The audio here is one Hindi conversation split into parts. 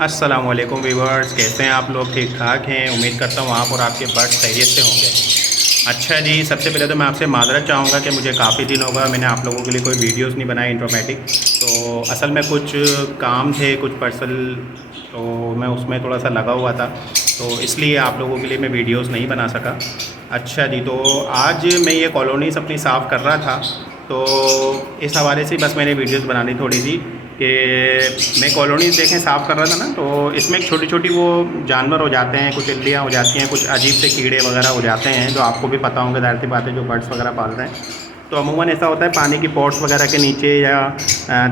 अस्सलामुअलैकुम व्यूअर्स, कैसे हैं आप लोग? ठीक ठाक हैं? उम्मीद करता हूँ आप और आपके बर्ड्स खैरियत से होंगे। अच्छा जी, सबसे पहले तो मैं आपसे माज़रत चाहूँगा कि मुझे काफ़ी दिन होगा मैंने आप लोगों के लिए कोई वीडियोस नहीं बनाई इंट्रोमेटिक। तो असल में कुछ काम थे, कुछ पर्सनल, तो मैं उसमें थोड़ा सा लगा हुआ था, तो इसलिए आप लोगों के लिए मैं वीडियोस नहीं बना सका। अच्छा जी, तो आज मैं ये कॉलोनीज़ अपनी साफ़ कर रहा था, तो इस हवाले से बस मैंने वीडियोस बनानी थोड़ी सी कि मैं कॉलोनीज़ देखें साफ़ कर रहा था ना, तो इसमें छोटी छोटी वो जानवर हो जाते हैं, कुछ इल्लियाँ हो जाती हैं, कुछ अजीब से कीड़े वगैरह हो जाते हैं, जो आपको भी पता होंगे, ज़ाहिर सी बात है, जो बर्ड्स वगैरह पाल रहे हैं। तो अमूमन ऐसा होता है पानी की पॉट्स वगैरह के नीचे या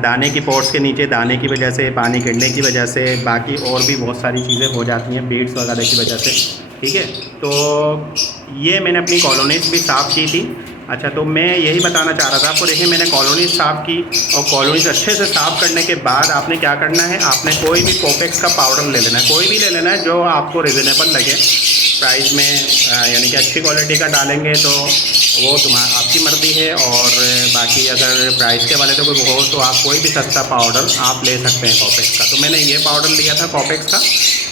दाने की पॉट्स के नीचे, दाने की वजह से, पानी गिरने की वजह से, बाकी और भी बहुत सारी चीज़ें हो जाती हैं बीड्स वगैरह की वजह से। ठीक है, तो ये मैंने अपनी कॉलोनीज़ भी साफ़ की थी। अच्छा, तो मैं यही बताना चाह रहा था आपको। देखिए, मैंने कॉलोनीज़ साफ़ की, और कॉलोनीज़ अच्छे से साफ़ करने के बाद आपने क्या करना है, आपने कोई भी कोपेक्स का पाउडर ले लेना है, कोई भी ले लेना है जो आपको रिजनेबल लगे प्राइस में, यानी कि अच्छी क्वालिटी का डालेंगे तो वो आपकी मर्ज़ी है। और बाकी अगर प्राइस के वाले तो कोई हो तो आप कोई भी सस्ता पाउडर आप ले सकते हैं कोपेक्स का। तो मैंने ये पाउडर लिया था कोपेक्स का,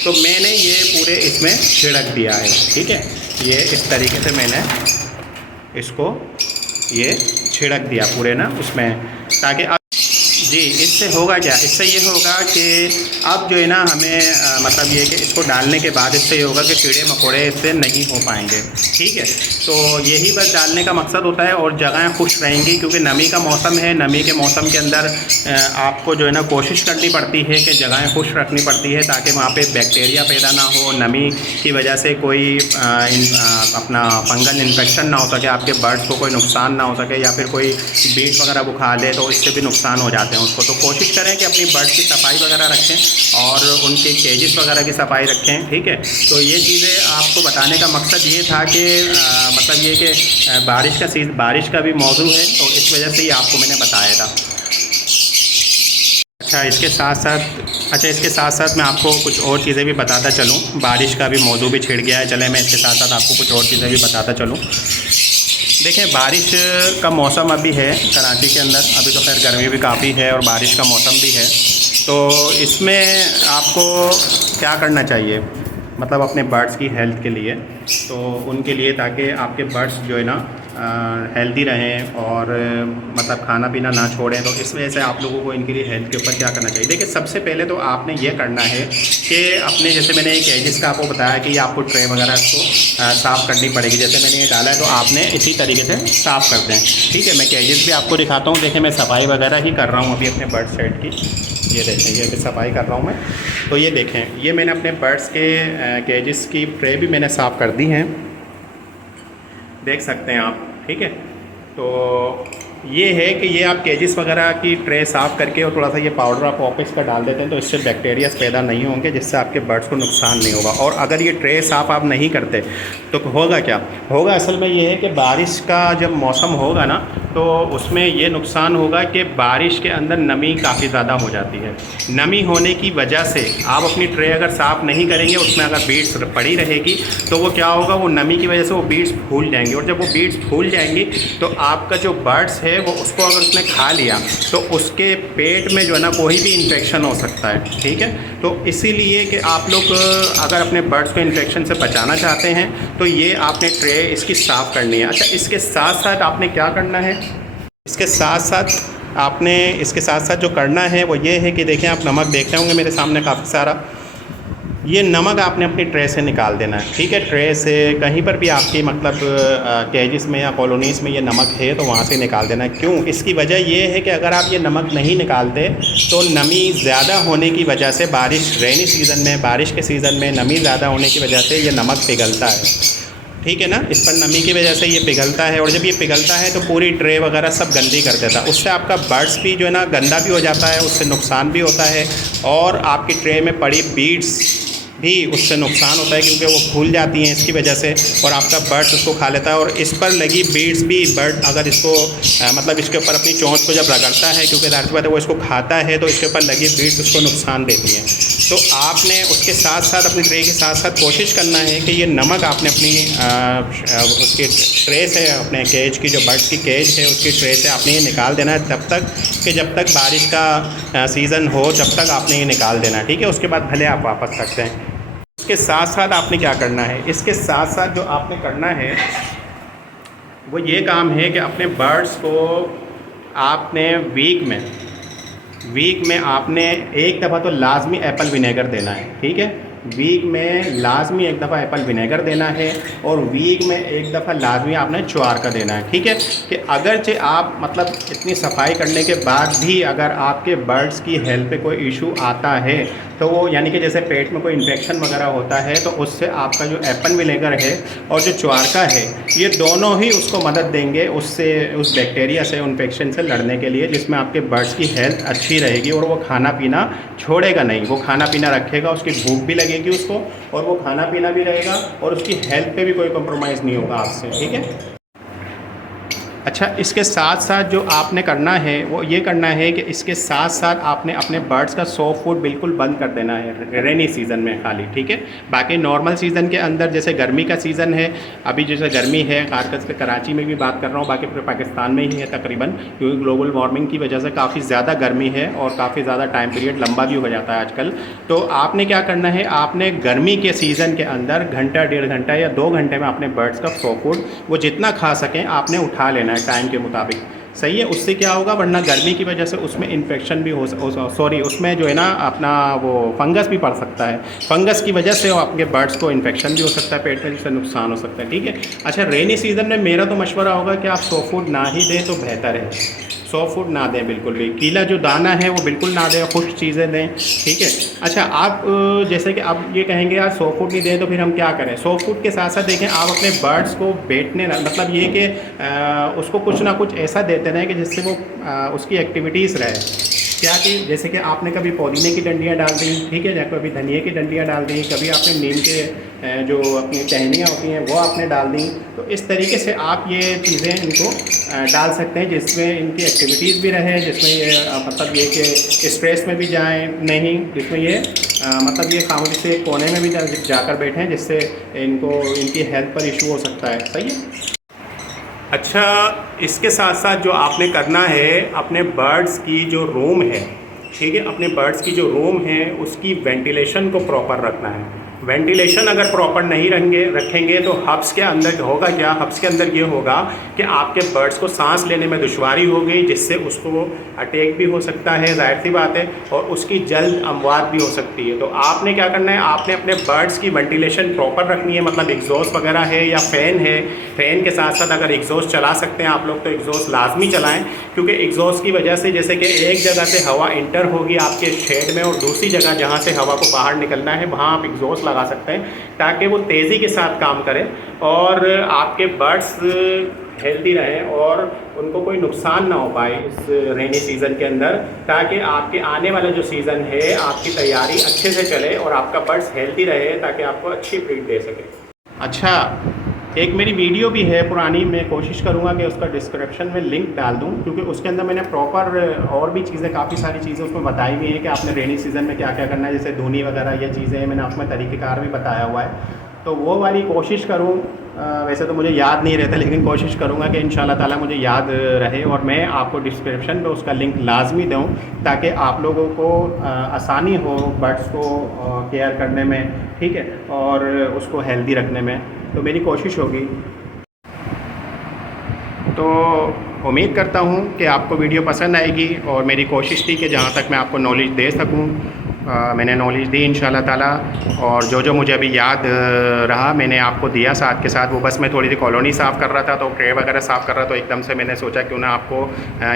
तो मैंने ये पूरे इसमें छिड़क दिया है। ठीक है, ये इस तरीके से मैंने इसको ये छिड़क दिया पूरे ना उसमें, ताकि अब जी इससे होगा क्या, इससे ये होगा कि अब जो है ना हमें मतलब ये कि इसको डालने के बाद इससे ये होगा कि कीड़े मकोड़े इससे नहीं हो पाएंगे। ठीक है, तो यही बस डालने का मकसद होता है, और जगहें खुश रहेंगी, क्योंकि नमी का मौसम है। नमी के मौसम के अंदर आपको जो है ना कोशिश करनी पड़ती है कि जगहें खुश रखनी पड़ती है, ताकि वहाँ पे बैक्टीरिया पैदा ना हो, नमी की वजह से कोई अपना फंगल इन्फेक्शन ना हो सके, आपके बर्ड्स को कोई नुकसान ना हो सके, या फिर कोई बीट वगैरह बुखा ले तो इससे भी नुकसान हो जाते हैं उसको। तो कोशिश करें कि अपनी बर्ड्स की सफाई वगैरह रखें और उनके केजेस वगैरह की सफाई रखें। ठीक है, तो ये चीज़ें आपको बताने का मकसद ये था कि मतलब ये कि बारिश का भी मौजू है, तो इस वजह से ही आपको मैंने बताया था। इसके साथ साथ मैं आपको कुछ और चीज़ें भी बताता चलूँ। बारिश का भी मौजू भी छिड़ गया है, चले मैं इसके साथ साथ आपको कुछ और चीज़ें भी बताता चलूँ। देखिए, बारिश का मौसम अभी है कराची के अंदर, अभी तो खैर गर्मी भी काफ़ी है और बारिश का मौसम भी है। तो इसमें आपको क्या करना चाहिए, मतलब अपने बर्ड्स की हेल्थ के लिए, तो उनके लिए, ताकि आपके बर्ड्स जो है ना हेल्दी रहें और मतलब खाना पीना ना छोड़ें, तो इस वजह से आप लोगों को इनके लिए हेल्थ के ऊपर क्या करना चाहिए। देखिए, सबसे पहले तो आपने ये करना है कि अपने, जैसे मैंने एक केजेस का आपको बताया कि आपको ट्रे वगैरह इसको साफ़ करनी पड़ेगी। जैसे मैंने ये डाला है तो आपने इसी तरीके से साफ़ कर दें। ठीक है, मैं केजेस भी आपको दिखाता हूँ। देखिए, मैं सफाई वगैरह ही कर रहा हूँ अभी अपने बर्ड सेट की। ये देखें, ये अभी सफाई कर रहा हूँ मैं। तो ये देखें, ये मैंने अपने बर्ड्स के केजेस की ट्रे भी मैंने साफ़ कर दी हैं, देख सकते हैं आप। ठीक है, तो ये है कि ये आप केजेस वगैरह की ट्रे साफ़ करके और थोड़ा सा ये पाउडर आप ऑफिस का डाल देते हैं, तो इससे बैक्टीरियाज पैदा नहीं होंगे, जिससे आपके बर्ड्स को नुकसान नहीं होगा। और अगर ये ट्रे साफ़ आप नहीं करते तो होगा क्या होगा, असल में ये है कि बारिश का जब मौसम होगा ना, तो उसमें ये नुकसान होगा कि बारिश के अंदर नमी काफ़ी ज़्यादा हो जाती है। नमी होने की वजह से आप अपनी ट्रे अगर साफ़ नहीं करेंगे, उसमें अगर बीड्स पड़ी रहेगी, तो वो क्या होगा, वो नमी की वजह से वो बीड्स फूल जाएंगी, और जब वो बीड्स फूल जाएंगी तो आपका जो बर्ड्स है वो उसको अगर उसने खा लिया तो उसके पेट में जो है ना कोई भी इन्फेक्शन हो सकता है। ठीक है, तो इसीलिए कि आप लोग अगर अपने बर्ड्स को इन्फेक्शन से बचाना चाहते हैं तो ये आपने ट्रे इसकी साफ़ करनी है। अच्छा, इसके साथ साथ आपने क्या करना है, इसके साथ साथ जो करना है वो ये है कि देखें, आप नमक देख रहे होंगे मेरे सामने काफ़ी सारा, ये नमक आपने अपनी ट्रे से निकाल देना है। ठीक है, ट्रे से कहीं पर भी आपकी मतलब केजेस में या कॉलोनीज़ में ये नमक है तो वहाँ से निकाल देना है। क्यों, इसकी वजह ये है कि अगर आप ये नमक नहीं निकालते तो नमी ज़्यादा होने की वजह से, रेनी सीज़न में, बारिश के सीज़न में नमी ज़्यादा होने की वजह से ये नमक पिघलता है। ठीक है ना, इस पर नमी की वजह से ये पिघलता है, और जब ये पिघलता है तो पूरी ट्रे वगैरह सब गंदी कर देता है। उससे आपका बर्ड्स भी जो है ना गंदा भी हो जाता है, उससे नुकसान भी होता है, और आपकी ट्रे में पड़ी बीड्स भी उससे नुकसान होता है, क्योंकि वो फूल जाती हैं इसकी वजह से, और आपका बर्ड उसको खा लेता है। और इस पर लगी बीड्स भी, बर्ड अगर इसको मतलब इसके ऊपर अपनी चोंच को जब रगड़ता है, क्योंकि ज़ाहिर सी बात है वो इसको खाता है, तो इसके ऊपर लगी बीड्स उसको नुकसान देती हैं। तो आपने उसके साथ साथ अपनी ट्रे के साथ साथ कोशिश करना है कि ये नमक आपने अपनी उसकी ट्रे से, अपने केज की जो बर्ड्स की केज है उसकी ट्रे से आपने ये निकाल देना है तब तक कि जब तक बारिश का सीज़न हो तब तक आपने ये निकाल देना है, ठीक है। उसके बाद भले आप वापस रखते हैं। इसके साथ साथ आपने क्या करना है, इसके साथ साथ जो आपने करना है वो ये काम है कि अपने बर्ड्स को आपने वीक में आपने एक दफ़ा तो लाजमी एप्पल विनेगर देना है, ठीक है। वीक में लाजमी एक दफ़ा एप्पल विनेगर देना है और वीक में एक दफ़ा लाजमी आपने ज्वार का देना है, ठीक है। कि अगरचे आप मतलब इतनी सफाई करने के बाद भी अगर आपके बर्ड्स की हेल्थ पे कोई इशू आता है तो वो यानी कि जैसे पेट में कोई इन्फेक्शन वगैरह होता है तो उससे आपका जो एप्पल विनेगर है और जो ज्वार का है ये दोनों ही उसको मदद देंगे उससे, उस बैक्टीरिया से, इन्फेक्शन से लड़ने के लिए, जिसमें आपके बर्ड्स की हेल्थ अच्छी रहेगी और वो खाना पीना छोड़ेगा नहीं। वो खाना पीना रखेगा, उसकी भूख भी लगेगी उसको और वो खाना पीना भी रहेगा और उसकी हेल्थ पे भी कोई कॉम्प्रोमाइज़ नहीं होगा आपसे, ठीक है। अच्छा, इसके साथ साथ जो आपने करना है वो ये करना है कि इसके साथ साथ आपने अपने बर्ड्स का सॉफ्ट फूड बिल्कुल बंद कर देना है रेनी सीज़न में खाली, ठीक है। बाकी नॉर्मल सीज़न के अंदर जैसे गर्मी का सीज़न है, अभी जैसे गर्मी है खासकर के कराची में भी बात कर रहा हूँ, बाकी पूरे पाकिस्तान में ही है तकरीबन, क्योंकि ग्लोबल वार्मिंग की वजह से काफ़ी ज़्यादा गर्मी है और काफ़ी ज़्यादा टाइम पीरियड लंबा भी हो जाता है आजकल। तो आपने क्या करना है, आपने गर्मी के सीज़न के अंदर घंटा, 1.5 घंटा या 2 घंटे में अपने बर्ड्स का सॉफ्ट फूड वो जितना खा सकें आपने उठा लेना है टाइम के मुताबिक, सही है। उससे क्या होगा, वरना गर्मी की वजह से उसमें इन्फेक्शन भी उसमें जो है ना अपना वो फंगस भी पड़ सकता है। फंगस की वजह से आपके बर्ड्स को इन्फेक्शन भी हो सकता है, पेट में जिससे नुकसान हो सकता है, ठीक है। अच्छा, रेनी सीज़न में मेरा तो मशवरा होगा कि आप सॉफ्ट फूड ना ही दें तो बेहतर है। सॉफ्ट फूड ना दें बिल्कुल भी, गीला जो दाना है वो बिल्कुल ना दें, खुश्क चीज़ें दें, ठीक है। अच्छा, आप जैसे कि आप ये कहेंगे यार सॉफ्ट फूड नहीं दें तो फिर हम क्या करें। सॉफ्ट फूड के साथ साथ देखें आप अपने बर्ड्स को बैठने ना, मतलब ये कि उसको कुछ ना कुछ ऐसा देते रहें कि जिससे वो उसकी एक्टिविटीज़ रहे। क्या कि जैसे कि आपने कभी पुदीने की डंडियाँ डाल दी, ठीक है, या कभी धनिए की डंडियाँ डाल दी, कभी आपने नीम के जो अपनी टहनियाँ होती हैं वो आपने डाल दी। तो इस तरीके से आप ये चीज़ें इनको डाल सकते हैं जिसमें इनकी एक्टिविटीज़ भी रहे, जिसमें ये मतलब ये कि स्ट्रेस में भी जाएं नहीं, जिसमें ये मतलब ये खामोशी से कोने में भी जाकर बैठें, जिससे इनको इनकी हेल्थ पर इशू हो सकता है, सही है। अच्छा, इसके साथ साथ जो आपने करना है, अपने बर्ड्स की जो रूम है, ठीक है, अपने बर्ड्स की जो रूम है उसकी वेंटिलेशन को प्रॉपर रखना है। वेंटिलेशन अगर प्रॉपर नहीं रखेंगे तो हब्स के अंदर होगा क्या, हब्स के अंदर ये होगा कि आपके बर्ड्स को सांस लेने में दुश्वारी होगी, जिससे उसको अटैक भी हो सकता है, जाहिर सी बात है, और उसकी जल्द अमवात भी हो सकती है। तो आपने क्या करना है, आपने अपने बर्ड्स की वेंटिलेशन प्रॉपर रखनी है, मतलब एग्जॉस्ट वगैरह है या फ़ैन है, फ़ैन के साथ साथ अगर एग्जॉस्ट चला सकते हैं आप लोग तो एग्जॉस्ट लाजमी चलाएँ, क्योंकि एग्जॉस्ट की वजह से जैसे कि एक जगह से हवा इंटर होगी आपके शेड में और दूसरी जगह जहाँ से हवा को बाहर निकलना है वहाँ आप एग्जॉस्ट लगा सकते हैं, ताकि वो तेज़ी के साथ काम करें और आपके बर्ड्स हेल्दी रहें और उनको कोई नुकसान ना हो पाए इस रेनी सीज़न के अंदर, ताकि आपके आने वाला जो सीज़न है आपकी तैयारी अच्छे से चले और आपका बर्ड्स हेल्दी रहे, ताकि आपको अच्छी ब्रीड दे सके। अच्छा, एक मेरी वीडियो भी है पुरानी, मैं कोशिश करूँगा कि उसका डिस्क्रिप्शन में लिंक डाल दूँ, क्योंकि उसके अंदर मैंने प्रॉपर और भी चीज़ें, काफ़ी सारी चीज़ें उसमें बताई हुई हैं कि आपने रेनी सीज़न में क्या क्या करना है, जैसे धुनी वगैरह ये चीज़ें मैंने उसमें तरीक़ेकार भी बताया हुआ है। तो वो वाली कोशिश करूँ, वैसे तो मुझे याद नहीं रहता, लेकिन कोशिश करूँगा कि इंशाल्लाह ताला मुझे याद रहे और मैं आपको डिस्क्रिप्शन में उसका लिंक लाजमी दूँ, ताकि आप लोगों को आसानी हो बर्ड्स को केयर करने में, ठीक है, और उसको हेल्दी रखने में। तो मेरी कोशिश होगी। तो उम्मीद करता हूँ कि आपको वीडियो पसंद आएगी और मेरी कोशिश थी कि जहाँ तक मैं आपको नॉलेज दे सकूँ मैंने नॉलेज दी इंशाल्लाह ताला, और जो मुझे अभी याद रहा मैंने आपको दिया साथ के साथ। वो बस मैं थोड़ी सी कॉलोनी साफ़ कर रहा था तो ट्रे वगैरह साफ़ कर रहा था, तो एकदम से मैंने सोचा क्यों ना आपको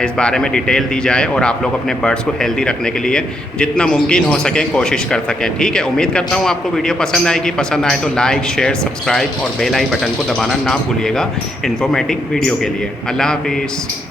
इस बारे में डिटेल दी जाए और आप लोग अपने बर्ड्स को हेल्दी रखने के लिए जितना मुमकिन हो सके कोशिश कर सकें, ठीक है। उम्मीद करता हूँ आपको वीडियो पसंद आएगी। पसंद आए तो लाइक, शेयर, सब्सक्राइब और बेल आई बटन को दबाना ना भूलिएगा इन्फॉर्मेटिव वीडियो के लिए। अल्लाह हाफिज़।